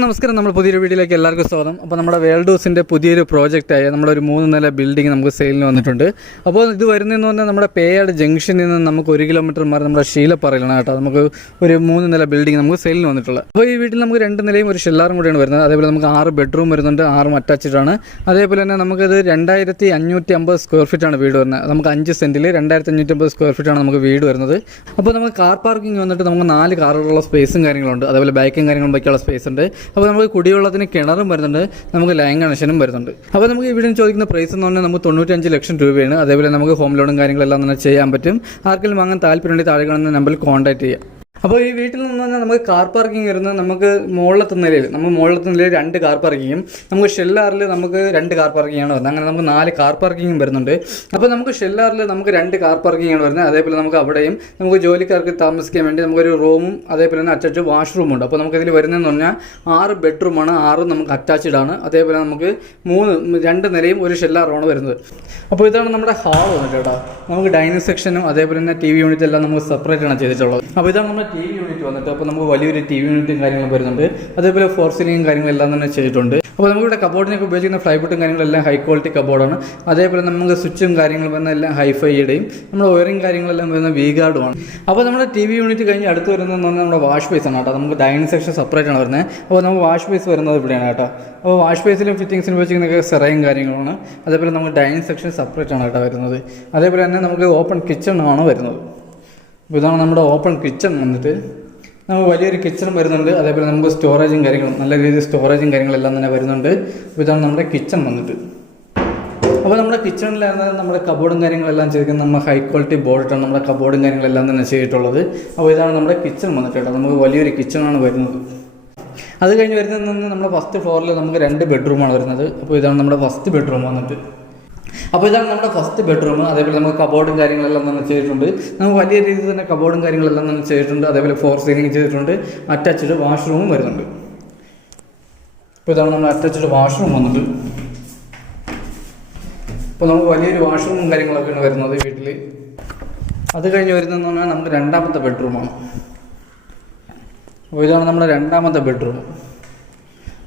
നമസ്കാരം. നമ്മൾ പുതിയൊരു വീഡിയോയിലേക്ക് എല്ലാവർക്കും സ്വാഗതം. അപ്പോൾ നമ്മുടെ വേൾഡോസിൻ്റെ പുതിയൊരു പ്രോജക്റ്റായ നമ്മുടെ ഒരു 3 നില ബിൽഡിംഗ് നമുക്ക് സെയിലിന് വന്നിട്ടുണ്ട്. അപ്പോൾ ഇത് വരുന്നതെന്ന് പറഞ്ഞാൽ നമ്മുടെ പേയാട് ജംഗ്ഷനിൽ നിന്ന് നമുക്ക് 1 കിലോമീറ്റർ മാറി നമ്മുടെ ശീലപ്പാറയിലാണ് കേട്ടോ നമുക്ക് ഒരു 3 നില ബിൽഡിംഗ് നമുക്ക് സെയിലിന് വന്നിട്ടുള്ളത്. അപ്പോൾ ഈ വീട്ടിൽ നമുക്ക് 2 നിലയും ഒരു ഷെല്ലാറും കൂടിയാണ് വരുന്നത്. അതേപോലെ നമുക്ക് 6 ബെഡ്റൂം വരുന്നുണ്ട്, 6 അറ്റാച്ച്ഡ് ആണ്. അതേപോലെ തന്നെ നമുക്കിത് 2550 സ്ക്വയർ ഫീറ്റാണ് വീട് വരുന്നത്. നമുക്ക് 5 സെൻറ്റിൽ 2550 സ്ക്വയർ ഫീറ്റാണ് നമുക്ക് വീട് വരുന്നത്. അപ്പോൾ നമുക്ക് കാർ പാർക്കിംഗ് വന്നിട്ട് നമുക്ക് 4 കാറുകളുള്ള സ്പേസും കാര്യങ്ങളുണ്ട്. അതേപോലെ ബൈക്കും കാര്യങ്ങളും വയ്ക്കാനുള്ള സ്പേസ് ഉണ്ട്. അപ്പോൾ നമുക്ക് കുടിവെള്ളത്തിന് കിണറും വരുന്നുണ്ട്, നമുക്ക് ലൈൻ കണക്ഷനും വരുന്നുണ്ട്. അപ്പോൾ നമുക്ക് ഇവിടെ ചോദിക്കുന്ന പ്രൈസ് എന്ന് പറഞ്ഞാൽ നമുക്ക് 95 ലക്ഷം രൂപയാണ്. അതേപോലെ നമുക്ക് ഹോം ലോണും കാര്യങ്ങളെല്ലാം തന്നെ ചെയ്യാൻ പറ്റും. ആർക്കെങ്കിലും വാങ്ങാൻ താല്പര്യമുണ്ടെങ്കിൽ താഴെ കാണുന്ന നമ്പറിൽ കോൺടാക്ട് ചെയ്യാം. അപ്പോൾ ഈ വീട്ടിൽ നിന്ന് പറഞ്ഞാൽ നമുക്ക് കാർ പാർക്കിംഗ് വരുന്നത് നമുക്ക് മുകളിലത്തെ നിലയിൽ 2 കാർ പാർക്കിങ്ങും നമുക്ക് ഷെല്ലാറിൽ നമുക്ക് 2 കാർ പാർക്കിങ്ങാണ് വരുന്നത്. അങ്ങനെ നമുക്ക് 4 കാർ പാർക്കിങ്ങും വരുന്നുണ്ട്. അപ്പോൾ നമുക്ക് ഷെല്ലാറിൽ നമുക്ക് 2 കാർ പാർക്കിങ്ങാണ് വരുന്നത്. അതേപോലെ നമുക്ക് അവിടെയും നമുക്ക് ജോലിക്കാർക്ക് താമസിക്കാൻ വേണ്ടി നമുക്കൊരു റൂമും അതേപോലെ തന്നെ അറ്റാച്ച്ഡ് വാഷ്റൂമും ഉണ്ട്. അപ്പോൾ നമുക്കിതിൽ വരുന്നതെന്ന് പറഞ്ഞാൽ 6 ബെഡ്റൂമാണ്, 6 നമുക്ക് അറ്റാച്ച്ഡ് ആണ്. അതേപോലെ നമുക്ക് 2 നിലയും ഒരു ഷെല്ലാറുമാണ് വരുന്നത്. അപ്പോൾ ഇതാണ് നമ്മുടെ ഹാൾ വന്നിട്ട് കേട്ടോ. നമുക്ക് ഡൈനിങ് സെക്ഷനും അതേപോലെ തന്നെ TV യൂണിറ്റ് എല്ലാം നമുക്ക് സെപ്പറേറ്റ് ആണ് ചെയ്തിട്ടുള്ളത്. അപ്പോൾ ഇതാണ് നമ്മുടെ TV യൂണിറ്റ് വന്നിട്ട്. അപ്പോൾ നമുക്ക് വലിയൊരു TV യൂണിറ്റും കാര്യങ്ങളും വരുന്നുണ്ട്. അതേപോലെ ഫോർ സീലിംഗും കാര്യങ്ങളെല്ലാം തന്നെ ചെയ്തിട്ടുണ്ട്. അപ്പോൾ നമുക്കിവിടെ കബോർഡിനൊക്കെ ഉപയോഗിക്കുന്ന ഫ്ലൈവുഡും കാര്യങ്ങളെല്ലാം ഹൈ ക്വാളിറ്റി കബോർഡാണ്. അതേപോലെ നമുക്ക് സ്വിച്ചും കാര്യങ്ങളും വരുന്ന എല്ലാം ഹൈഫൈയുടെയും നമ്മുടെ വയറിങ് കാര്യങ്ങളെല്ലാം വരുന്ന V-ഗാർഡുമാണ്. അപ്പോൾ നമ്മുടെ TV യൂണിറ്റ് കഴിഞ്ഞ് അടുത്ത് വരുന്നതെന്ന് പറഞ്ഞാൽ നമ്മുടെ വാഷ് ബേസ് ആണ് കേട്ടോ. നമുക്ക് ഡൈനിങ് സെക്ഷൻ സെപ്പറേറ്റ് ആണ് വരുന്നത്. അപ്പോൾ നമുക്ക് വാഷ് ബേസ് വരുന്നത് ഇവിടെയാണ് കേട്ടോ. അപ്പോൾ വാഷ് ബേസിലും ഫിറ്റിംഗ്സിനും ഉപയോഗിക്കുന്നതൊക്കെ സെറയും കാര്യങ്ങളാണ്. അതേപോലെ നമുക്ക് ഡൈനിങ് സെക്ഷൻ സെപ്പറേറ്റ് ആണ് കേട്ടോ വരുന്നത്. അതേപോലെ തന്നെ നമുക്ക് ഓപ്പൺ കിച്ചൺ ആണ് വരുന്നത്. അപ്പോൾ ഇതാണ് നമ്മുടെ ഓപ്പൺ കിച്ചൺ വന്നിട്ട്. നമുക്ക് വലിയൊരു കിച്ചണും വരുന്നുണ്ട്. അതേപോലെ നമുക്ക് സ്റ്റോറേജും കാര്യങ്ങളും നല്ല രീതിയിൽ സ്റ്റോറേജും കാര്യങ്ങളെല്ലാം തന്നെ വരുന്നുണ്ട്. അപ്പോൾ ഇതാണ് നമ്മുടെ കിച്ചൺ വന്നിട്ട്. അപ്പോൾ നമ്മുടെ കിച്ചണിലാണ് നമ്മുടെ കബോർഡും കാര്യങ്ങളെല്ലാം ചെയ്തിരിക്കുന്നത്. നമ്മൾ ഹൈ ക്വാളിറ്റി ബോർഡിട്ടാണ് നമ്മുടെ കബോർഡും കാര്യങ്ങളെല്ലാം തന്നെ ചെയ്തിട്ടുള്ളത്. അപ്പോൾ ഇതാണ് നമ്മുടെ കിച്ചൺ വന്നിട്ട് കേട്ടോ. നമുക്ക് വലിയൊരു കിച്ചണാണ് വരുന്നത്. അത് കഴിഞ്ഞ് വരുന്നത് നമ്മുടെ ഫസ്റ്റ് ഫ്ലോറിൽ നമുക്ക് 2 ബെഡ്റൂമാണ് വരുന്നത്. അപ്പോൾ ഇതാണ് നമ്മുടെ ഫസ്റ്റ് ബെഡ്റൂം വന്നിട്ട്. അപ്പോൾ ഇതാണ് നമ്മുടെ ഫസ്റ്റ് ബെഡ്റൂം. അതേപോലെ നമുക്ക് കബോർഡും കാര്യങ്ങളെല്ലാം തന്നെ ചെയ്തിട്ടുണ്ട്. നമുക്ക് വലിയ രീതിയിൽ തന്നെ കബോർഡും കാര്യങ്ങളെല്ലാം തന്നെ ചെയ്തിട്ടുണ്ട്. അതേപോലെ ഫോർ സീലിംഗ് ചെയ്തിട്ടുണ്ട്. അറ്റാച്ച്ഡ് വാഷ്റൂമും വരുന്നുണ്ട്. അപ്പോൾ ഇതാണ് നമ്മുടെ അറ്റാച്ച്ഡ് വാഷ്റൂം വന്നിട്ട്. അപ്പോൾ നമുക്ക് വലിയൊരു വാഷ്റൂമും കാര്യങ്ങളൊക്കെയാണ് വരുന്നത് ഈ വീട്ടിൽ. അത് കഴിഞ്ഞ് വരുന്നതെന്ന് പറഞ്ഞാൽ നമുക്ക് 2ാമത്തെ ബെഡ്റൂമാണ്. അപ്പോൾ ഇതാണ് നമ്മുടെ 2ാമത്തെ ബെഡ്റൂം.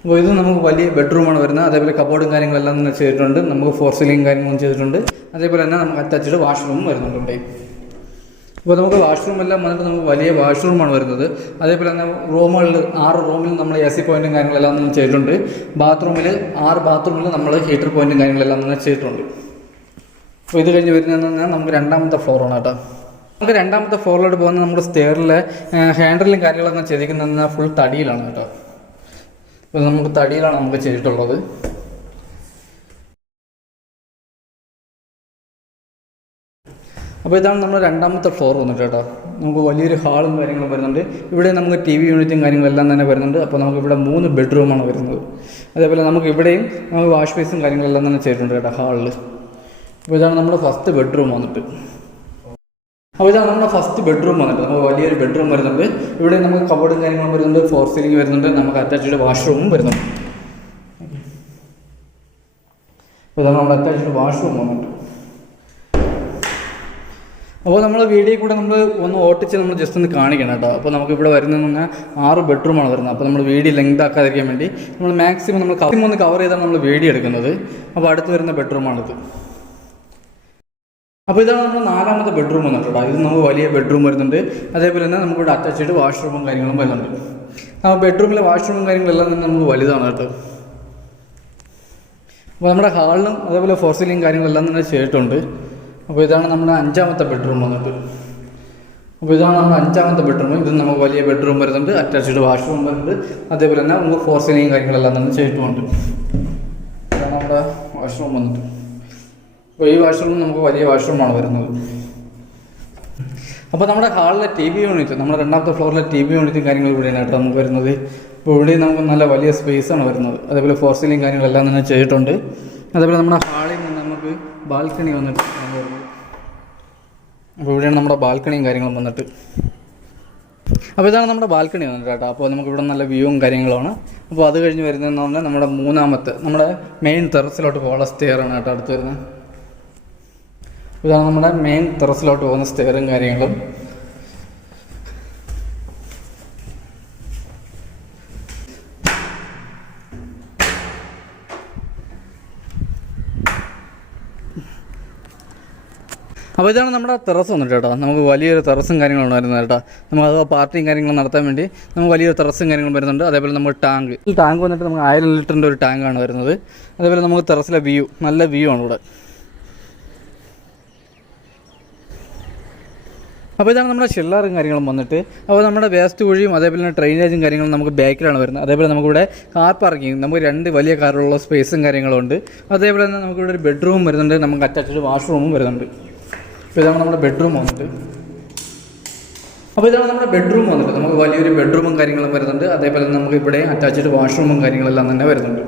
അപ്പോൾ ഇത് നമുക്ക് വലിയ ബെഡ്റൂമാണ് വരുന്നത്. അതേപോലെ കബോർഡും കാര്യങ്ങളെല്ലാം തന്നെ ചെയ്തിട്ടുണ്ട്. നമുക്ക് ഫോർ സീലിംഗ് കാര്യങ്ങളും ചെയ്തിട്ടുണ്ട്. അതേപോലെ തന്നെ നമുക്ക് അറ്റാച്ച്ഡ് വാഷ്റൂമും വരുന്നുണ്ട്. അപ്പോൾ നമുക്ക് വാഷ്റൂം എല്ലാം വന്നിട്ട് നമുക്ക് വലിയ വാഷ്റൂമാണ് വരുന്നത്. അതേപോലെ തന്നെ റൂമുകളിൽ 6 റൂമിൽ നമ്മൾ AC പോയിൻറ്റും കാര്യങ്ങളെല്ലാം നമ്മൾ ചെയ്തിട്ടുണ്ട്. ബാത്റൂമിൽ 6 ബാത്റൂമിൽ നമ്മൾ ഹീറ്റർ പോയിൻറ്റും കാര്യങ്ങളെല്ലാം നമ്മൾ ചെയ്തിട്ടുണ്ട്. അപ്പോൾ ഇത് കഴിഞ്ഞ് വരുന്നതെന്ന് പറഞ്ഞാൽ നമുക്ക് 2ാമത്തെ ഫ്ലോറാണ് കേട്ടോ. നമുക്ക് 2ാമത്തെ ഫ്ലോറിലോട്ട് പോകുന്ന നമ്മുടെ സ്റ്റെയറിലെ ഹാൻഡിലും കാര്യങ്ങളൊക്കെ ചെയ്തിരിക്കുന്നത് ഫുൾ തടിയിലാണ് കേട്ടോ. അപ്പോൾ നമുക്ക് തടിയിലാണ് നമുക്ക് ചെയ്തിട്ടുള്ളത്. അപ്പോൾ ഇതാണ് നമ്മുടെ 2ാമത്തെ ഫ്ലോർ വന്നിട്ട് കേട്ടോ. നമുക്ക് വലിയൊരു ഹാളും കാര്യങ്ങളും വരുന്നുണ്ട്. ഇവിടെ നമുക്ക് TV യൂണിറ്റും കാര്യങ്ങളെല്ലാം തന്നെ വരുന്നുണ്ട്. അപ്പോൾ നമുക്ക് ഇവിടെ 3 ബെഡ്റൂമാണ് വരുന്നത്. അതേപോലെ നമുക്ക് ഇവിടെയും നമുക്ക് വാഷ് ബേസും കാര്യങ്ങളെല്ലാം തന്നെ ചെയ്തിട്ടുണ്ട് കേട്ടോ ഹാളിൽ. അപ്പോൾ ഇതാണ് നമ്മുടെ ഫസ്റ്റ് ബെഡ്റൂം വന്നിട്ട്. അപ്പോൾ ഇതാണ് നമ്മുടെ ഫസ്റ്റ് ബെഡ്റൂം വന്നിട്ട്. നമുക്ക് വലിയൊരു ബെഡ്റൂം വരുന്നുണ്ട്. ഇവിടെ നമുക്ക് കബോർഡും കാര്യങ്ങളും വരുന്നുണ്ട്. ഫോർ സീലിംഗ് വരുന്നുണ്ട്. നമുക്ക് അറ്റാച്ച്ഡ് വാഷ്റൂമും വരുന്നുണ്ട്. അപ്പോൾ ഇതാണ് നമ്മുടെ അറ്റാച്ച്ഡ് വാഷ്റൂം വന്നിട്ട്. അപ്പോൾ നമ്മൾ വീഡിയോയിൽ കൂടെ നമ്മൾ ഒന്ന് ഓട്ടിച്ച് നമ്മൾ ജസ്റ്റ് ഒന്ന് കാണിക്കണം കേട്ടോ. അപ്പോൾ നമുക്ക് ഇവിടെ വരുന്നതെന്ന് പറഞ്ഞാൽ 6 ബെഡ്റൂമാണ് വരുന്നത്. അപ്പോൾ നമ്മൾ വീഡിയോ ലെങ്ത് ആക്കാതിരിക്കാൻ വേണ്ടി നമ്മൾ മാക്സിമം ഒന്ന് കവർ ചെയ്താണ് നമ്മൾ വീഡിയോ എടുക്കുന്നത്. അപ്പോൾ അടുത്ത് വരുന്ന ബെഡ്റൂമാണിത്. അപ്പോൾ ഇതാണ് നമ്മൾ 4ാമത്തെ ബെഡ്റൂം വന്നിട്ട് കേട്ടോ. ഇത് നമുക്ക് വലിയ ബെഡ്റൂം വരുന്നുണ്ട്. അതേപോലെ തന്നെ നമുക്കിവിടെ അറ്റാച്ച്ഡ് വാഷ്റൂമും കാര്യങ്ങളും വരുന്നുണ്ട്. ആ ബെഡ്റൂമിലെ വാഷ്റൂമും കാര്യങ്ങളെല്ലാം തന്നെ നമുക്ക് വലുതാണ് കേട്ടോ. അപ്പോൾ നമ്മുടെ ഹാളിലും അതേപോലെ ഫോർ സീലിംഗ് കാര്യങ്ങളെല്ലാം തന്നെ ചെയ്തിട്ടുണ്ട്. അപ്പോൾ ഇതാണ് നമ്മുടെ 5ാമത്തെ ബെഡ്റൂം വന്നിട്ട്. അപ്പോൾ ഇതാണ് നമ്മുടെ 5ാമത്തെ ബെഡ്റൂം. ഇത് നമുക്ക് വലിയ ബെഡ്റൂം വരുന്നുണ്ട്. അറ്റാച്ച്ഡ് വാഷ്റൂം വരുന്നുണ്ട്. അതേപോലെ തന്നെ നമുക്ക് ഫോർ സീലിംഗ് കാര്യങ്ങളെല്ലാം തന്നെ ചെയ്തിട്ടുണ്ട്. ഇതാണ് നമ്മുടെ വാഷ്റൂം വന്നിട്ട്. അപ്പോൾ ഈ വാഷ്റൂമിൽ നമുക്ക് വലിയ വാഷ്റൂമാണ് വരുന്നത്. അപ്പോൾ നമ്മുടെ ഹാളിലെ TV യൂണിറ്റ് നമ്മുടെ 2ാമത്തെ ഫ്ലോറിലെ TV യൂണിറ്റും കാര്യങ്ങളും ഇവിടെയാണ് കേട്ടോ നമുക്ക് വരുന്നത്. അപ്പോൾ ഇവിടെ നമുക്ക് നല്ല വലിയ സ്പേസാണ് വരുന്നത്. അതേപോലെ ഫോർ സീലിംഗ് കാര്യങ്ങളെല്ലാം തന്നെ ചെയ്തിട്ടുണ്ട്. അതേപോലെ നമ്മുടെ ഹാളിൽ നിന്ന് നമുക്ക് ബാൽക്കണി വന്നിട്ട് വരുന്നത്. അപ്പോൾ ഇവിടെയാണ് നമ്മുടെ ബാൽക്കണിയും കാര്യങ്ങളും വന്നിട്ട്. അപ്പോൾ ഇതാണ് നമ്മുടെ ബാൽക്കണി വന്നിട്ട് കേട്ടോ. അപ്പോൾ നമുക്കിവിടെ നല്ല വ്യൂവും കാര്യങ്ങളുമാണ്. അപ്പോൾ അത് കഴിഞ്ഞ് വരുന്നതെന്ന് പറഞ്ഞാൽ നമ്മുടെ 3ാമത്തെ നമ്മുടെ മെയിൻ ടെറസിലോട്ട് പോകാനുള്ള സ്റ്റെയറാണ് കേട്ടോ അടുത്ത് വരുന്നത്. ഇതാണ് നമ്മുടെ മെയിൻ ടെറസിലോട്ട് പോകുന്ന സ്റ്റെയറും കാര്യങ്ങളും. അപ്പോൾ ഇതാണ് നമ്മുടെ ടെറസ് വന്നിട്ട് കേട്ടോ. നമുക്ക് വലിയൊരു ടെറസും കാര്യങ്ങളും വരുന്നത് കേട്ടോ. നമ്മൾ അഥവാ പാർട്ടിയും കാര്യങ്ങളും നടത്താൻ വേണ്ടി നമുക്ക് വലിയൊരു ടെറസും കാര്യങ്ങളും വരുന്നുണ്ട്. അതേപോലെ നമുക്ക് ടാങ്ക് വന്നിട്ട് നമുക്ക് 1000 ലിറ്ററിൻ്റെ ഒരു ടാങ്കാണ് വരുന്നത്. അതേപോലെ നമുക്ക് ടെറസിലെ വ്യൂ, നല്ല വ്യൂ ആണ് ഇവിടെ. അപ്പോൾ ഇതാണ് നമ്മുടെ ഷില്ലറും കാര്യങ്ങളും വന്നിട്ട്. അപ്പോൾ നമ്മുടെ വേസ്റ്റ് കുഴിയും അതേപോലെ തന്നെ ഡ്രെയിനേജും കാര്യങ്ങളും നമുക്ക് ബാക്കിലാണ് വരുന്നത്. അതേപോലെ നമുക്കിവിടെ കാർ പാർക്കിംഗ്, നമുക്ക് 2 വലിയ കാറുള്ള സ്പേസും കാര്യങ്ങളും ഉണ്ട്. അതേപോലെ തന്നെ നമുക്കിവിടെ ഒരു ബെഡ്റൂം വരുന്നുണ്ട്, നമുക്ക് അറ്റാച്ച്ഡ് വാഷ്റൂമും വരുന്നുണ്ട്. അപ്പോൾ ഇതാണ് നമ്മുടെ ബെഡ്റൂം വന്നിട്ട്. നമുക്ക് വലിയൊരു ബെഡ്റൂമും കാര്യങ്ങളും വരുന്നുണ്ട്. അതേപോലെ നമുക്ക് ഇവിടെ അറ്റാച്ച്ഡ് വാഷ്റൂമും കാര്യങ്ങളെല്ലാം തന്നെ വരുന്നുണ്ട്.